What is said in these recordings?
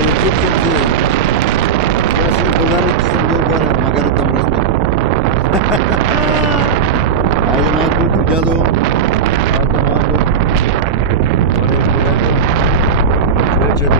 Каликипчето. Сега ще ви повярвам, че съм бил горе, макар да мръсна. Айде майко, дядо. Малко. Горе, приятел. Вечер.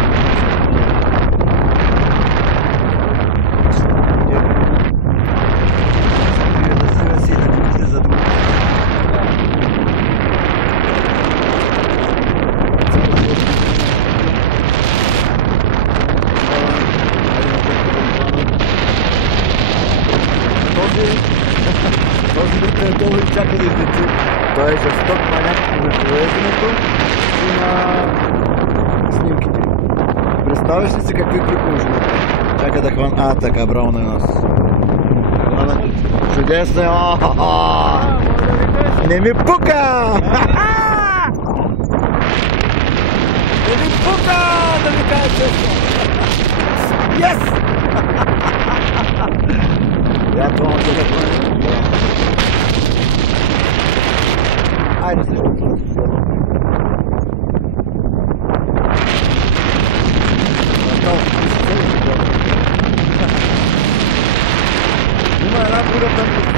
Този вид е долу и чака да излети. Той е жесток маняк на провеждането и на снимките. Представяш ли си какви приключи? Чака да хвана. Така, браво на нас. Чудесно е! Не ми пука! Не ми пука! Да ми кажа честно! Yes! Я това ще да правим. Айде също. Има една друга тъмност.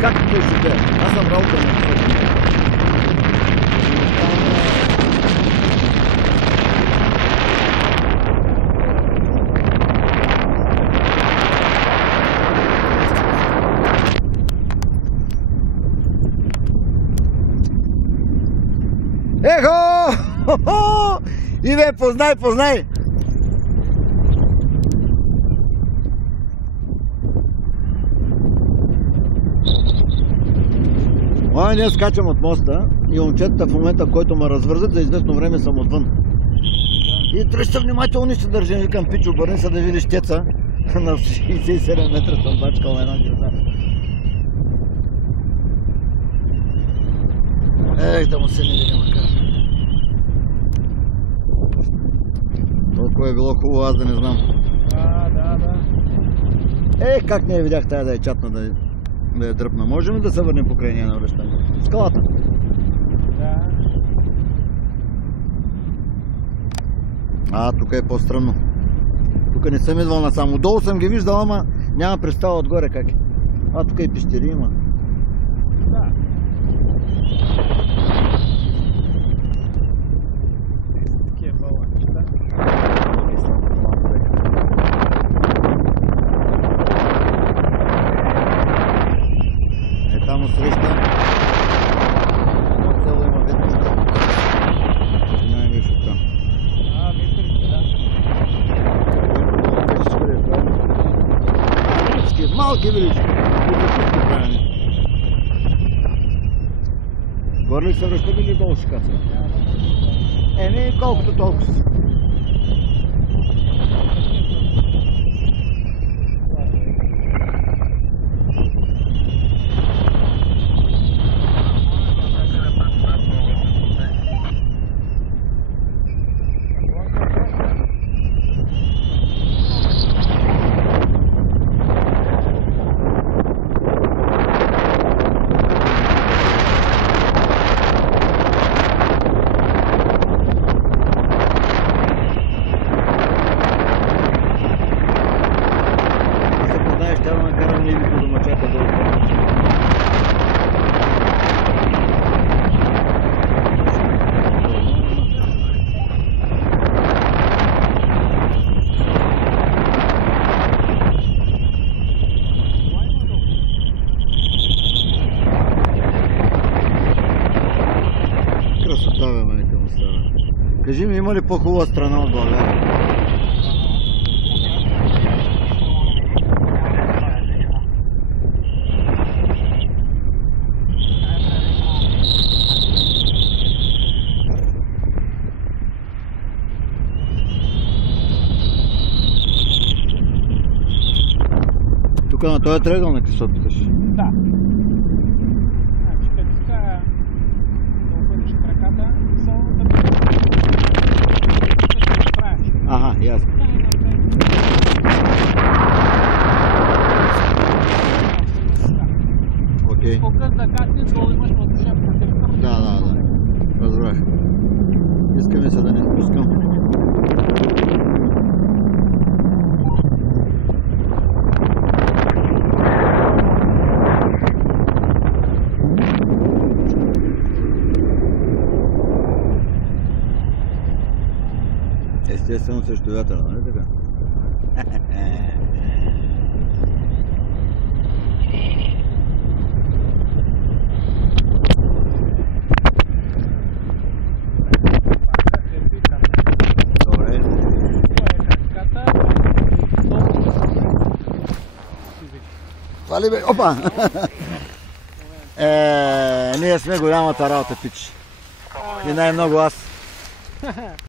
Как той ще те? Аз съм работа на това. Ехо! Иве, познай, познай! Ние скачам от моста и момчетата в момента, в който ме развързат, за известно време съм отвън. И тръща внимателно ще държим, викам, Пичо, обърни се да видиш теца. На 67 метра съм бачкал една града. Ех, да му се не види макар. Толкова е било хубаво, аз да не знам. Да. Ех, как не я видях тая да е чатна, да я дръпна. Можем ли да се върнем покрай нея на връщане? Скалата. Да. Тук е по-странно. Тук не съм идвал насам. Отдолу съм ги виждал, ама няма представа отгоре как е. Тук и пещери има. Да. Такива балачета. Там среща. Село има ветрища. Най-виж от там. Ветрища, да. Малки велички. Горе ли се връщаме или долу ще кацаме? Колкото толкова. Кажи ми, има ли по-хубава страна от България? Тук на този триъгълник ли се опиташ? Да. Значи, като така обърнеш краката, само да правиш. Ясно. Окей. Покъс да катни, долу имаш въздушен протектор. Да. Разбрах. Искаме се да не спускам. Естествено срещу вятъра, нали така? Добре. Това ли бе? Опа! Ние сме голямата работа, пич. И най-много аз.